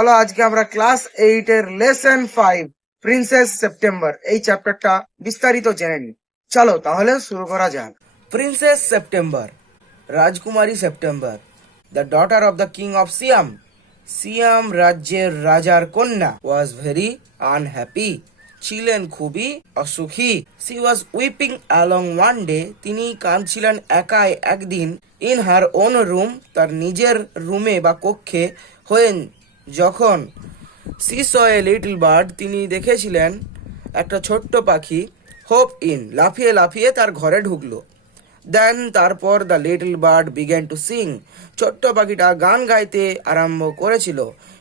চলো আজকে আমরা ক্লাস 8 এর লেসন 5 প্রিন্সেস সেপ্টেম্বর এই চ্যাপ্টারটা বিস্তারিত জেনে নিই। চলো তাহলে শুরু করা যাক। প্রিন্সেস সেপ্টেম্বর, রাজকুমারী September, the daughter of the king of Siam, Siam রাজ্যের রাজার কন্যা, ওয়াজ ভেরি আনহ্যাপি, ছিলেন খুবই অসুখী। She was weeping along one day, তিনি কাঁদছিলেন একাই একদিন। ইন হার ওন রুম, তার নিজের রুমে বা কক্ষে। হোয়েন, যখন she saw a little bird, তিনি দেখেছিলেন একটা ছোট্ট পাখি। হোপ ইন, লাফিয়ে লাফিয়ে তার ঘরে ঢুকলো। দেন তারপর the little bird began to sing, ছোট্ট পাখিটা গান গাইতে আরম্ভ করেছিল।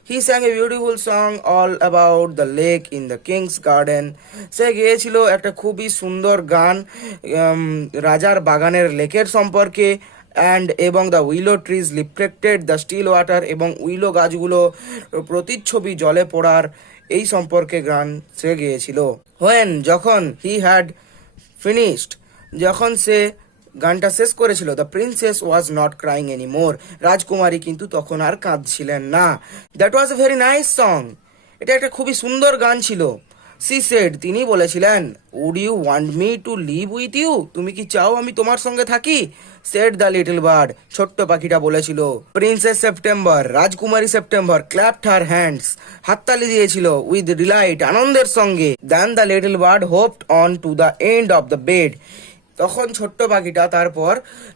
He sang a beautiful song all about the lake in the king's garden, সে গেয়েছিল একটা খুবই সুন্দর গান রাজার বাগানের লেকের সম্পর্কে। এবং the willow trees reflected the still water, এবং উইলো গাছগুলো প্রতিচ্ছবি জলে পড়ার এই সম্পর্কে গান সে গেয়েছিল। হোয়েন, যখন হি হ্যাড ফিনিশড, যখন সে গানটা শেষ করেছিল, the princess was not crying any more, রাজকুমারী কিন্তু তখন আর কাঁদছিলেন না। That was a very nice song, এটা একটা খুবই সুন্দর গান ছিল। সি সেড, তিনি বলেছিলেন, would you want me to live with you, তুমি কি চাও আমি তোমার সঙ্গে থাকি? সেড দ্য লিটল বার্ড, ছোট্ট পাখিটা বলেছিল। প্রিন্সেস সেপ্টেম্বর, রাজকুমারী সেপ্টেম্বর, ক্ল্যাপড হার হ্যান্ডস, হাততালি দিয়েছিল, উইথ ডিলাইট, আনন্দের সঙ্গে। Then the little bird hopped on to the end of the bed, তখন ছোট্ট পাখিটা তারপর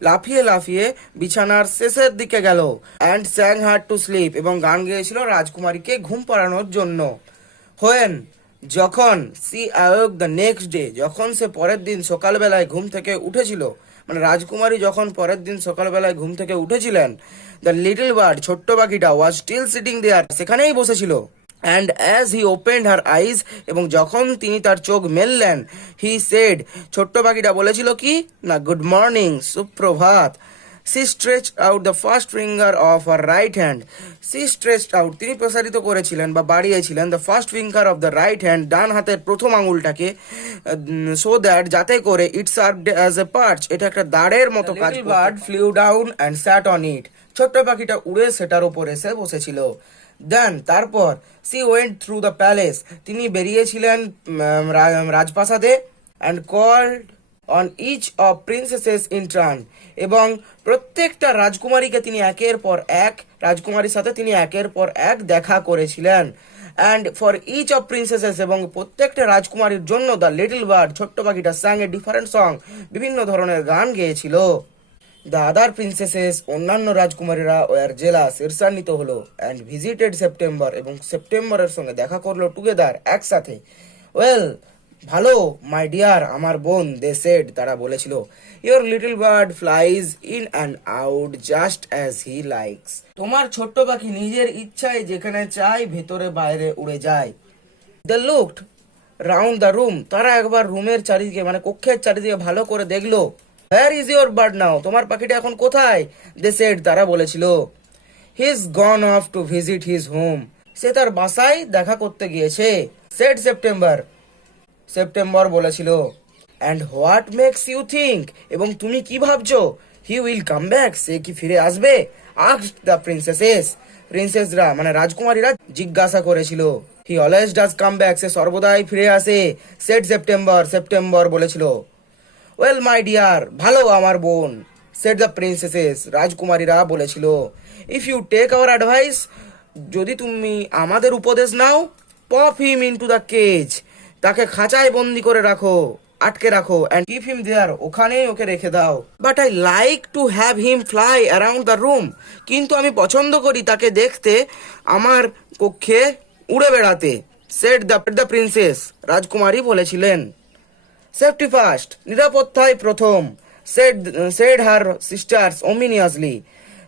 লাফিয়ে লাফিয়ে বিছানার শেষের দিকে গেল। And sang her to sleep, এবং গান গেয়েছিল রাজকুমারীকে ঘুম পাড়ানোর জন্য। হোয়েন, যখন she awoke the next day, যখন সে পরের দিন সকালবেলায় ঘুম থেকে উঠেছিল, মানে রাজকুমারী যখন পরের দিন সকালবেলায় ঘুম থেকে উঠেছিলেন, দ্য লিটল বার্ড, ছোট্ট পাখিটা, ওয়াজ স্টিল সিটিং দেয়ার, সেখানেই বসেছিল। And as he opened her eyes, এবং যখন তিনি তার চোখ মেললেন, হি সেড, ছোট্ট পাখিটা বলেছিল কি না, গুড মর্নিং, সুপ্রভাত। She stretched out the first finger of her right hand, she stretched out, তিনি প্রসারিত করেছিলেন বা বাড়িয়েছিলেন, the first finger of the right hand, ডান হাতের প্রথম আঙুলটাকে, সো দ্যাট, যাতে করে, ইট সার্ভড অ্যাজ এ পার্চ, এটা একটা দাঁড়ের মতো কাজ। Bird flew down and sat on it, ছোট্ট পাখিটা উড়ে সেটার উপর এসে বসেছিল। দেন তারপর she went through the palace, তিনি বেরিয়েছিলেন রাজপ্রাসাদে। And called on each of princesses in turn, এবং প্রত্যেকটা রাজকুমারীকে তিনি একের পর এক, রাজকুমারীর সাথে তিনি একের পর এক দেখা করেছিলেন। And for each of princesses, এবং প্রত্যেকটা রাজকুমারীর জন্য দ্য লিটল বার্ড, ছোট্ট পাখিটা, স্যাং এ ডিফারেন্ট সং, বিভিন্ন ধরনের গান গেয়েছিল। দ্য আদার প্রিন্সেসেস, অন্যান্য রাজকুমারীরা ওয়ার জেলাস, ঈর্ষান্বিত হলো। অ্যান্ড ভিজিটেড সেপ্টেম্বর, এবং সেপ্টেম্বরের সঙ্গে দেখা করলো টুগেদার, একসাথে। ওয়েল, ভালো, মাই ডিয়ার, আমার বোন, দে সেড, তারা বলেছিল। Your little bird flies in and out just as he likes, তোমার ছোট্ট পাখি নিজের ইচ্ছায় যেখানে চায় ভেতরে বাইরে উড়ে যায়। They looked round the room, তারা একবার রুমের চারিদিকে, মানে কক্ষের চারিদিকে ভালো করে দেখলো। Where is your bird now, তোমার পাখিটা এখন কোথায়? দে সেড, তারা বলেছিল। He is gone off to visit his home, সে তার বাসায় দেখা করতে গিয়েছে। সেড সেপ্টেম্বর, সেপ্টেম্বর বলেছিল। And what makes you think, এবং তুমি কি ভাবছো? হি উইল কাম ব্যাক, সে কি ফিরে আসবে? আস্কড দ্য প্রিন্সেসেস, প্রিন্সেসরা মানে রাজকুমারীরা জিজ্ঞাসা করেছিল। He always does come back, সে সর্বদাই ফিরে আসে। সেড সেপ্টেম্বর, সেপ্টেম্বর বলেছিল। ওয়েল মাই ডিয়ার, ভালো আমার বোন, সেড দ্য প্রিন্সেসেস, রাজকুমারীরা বলেছিল। If you take our advice, যদি তুমি আমাদের উপদেশ নাও, pop him into the cage, তাকে খাঁচায় বন্দি করে রাখো, আটকে রাখো। অ্যান্ড কিপ হিম দেয়ার, ওখানেই ওকে রেখে দাও। But I like to have him fly around the room, কিন্তু আমি পছন্দ করি তাকে দেখতে আমার কক্ষে উড়ে বেড়াতে। সেড দ্য প্রিন্সেস, রাজকুমারী বলেছিলেন। সেফটি ফার্স্ট, নিরাপত্তায় প্রথম। সেড হার সিস্টার্স ওমিনিয়াসলি,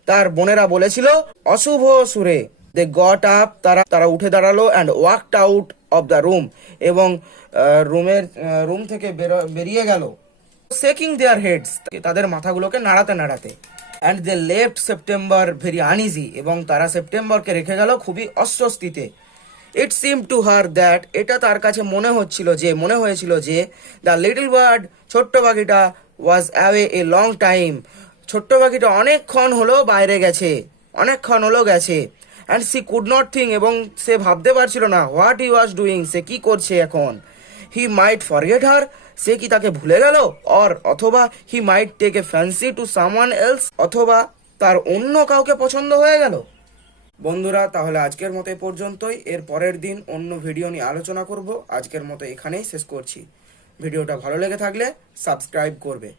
তার বোনেরা বলেছিল অশুভ সুরে। দে গট আপ, তারা উঠে দাঁড়ালো। And walked out of the room, এবং রুম থেকে বেরিয়ে গেল। শেকিং দেয়ার হেডস, তাদের মাথাগুলোকে নাড়াতে নাড়াতে। And they left September very uneasy, এবং তারা সেপ্টেম্বরকে রেখে গেল খুবই অস্বস্তিতে। ইট সিম টু হার দ্যাট, এটা তার কাছে মনে হয়েছিল যে দ্য লিটল বার্ড, ছোট্ট পাখিটা, ওয়াজ অ্যাওয়ে এ লং টাইম, ছোট্ট পাখিটা অনেকক্ষণ হলো বাইরে গেছে, অনেকক্ষণ হলো গেছে। And C could not think, এবং সে ভাবতে পারছিল না হোয়াট হি ওয়াজ ডুইং, সে কি করছে এখন। হি মাইট ফরগেট হার, সে কি তাকে ভুলে গেল, অথবা he might take a fancy to someone else, অথবা তার অন্য কাউকে পছন্দ হয়ে গেল। বন্ধুরা, তাহলে আজকের মতো এ পর্যন্তই। এর পরের দিন অন্য ভিডিও নিয়ে আলোচনা করব। আজকের মতো এখানেই শেষ করছি। ভিডিওটা ভালো লেগে থাকলে সাবস্ক্রাইব করবে।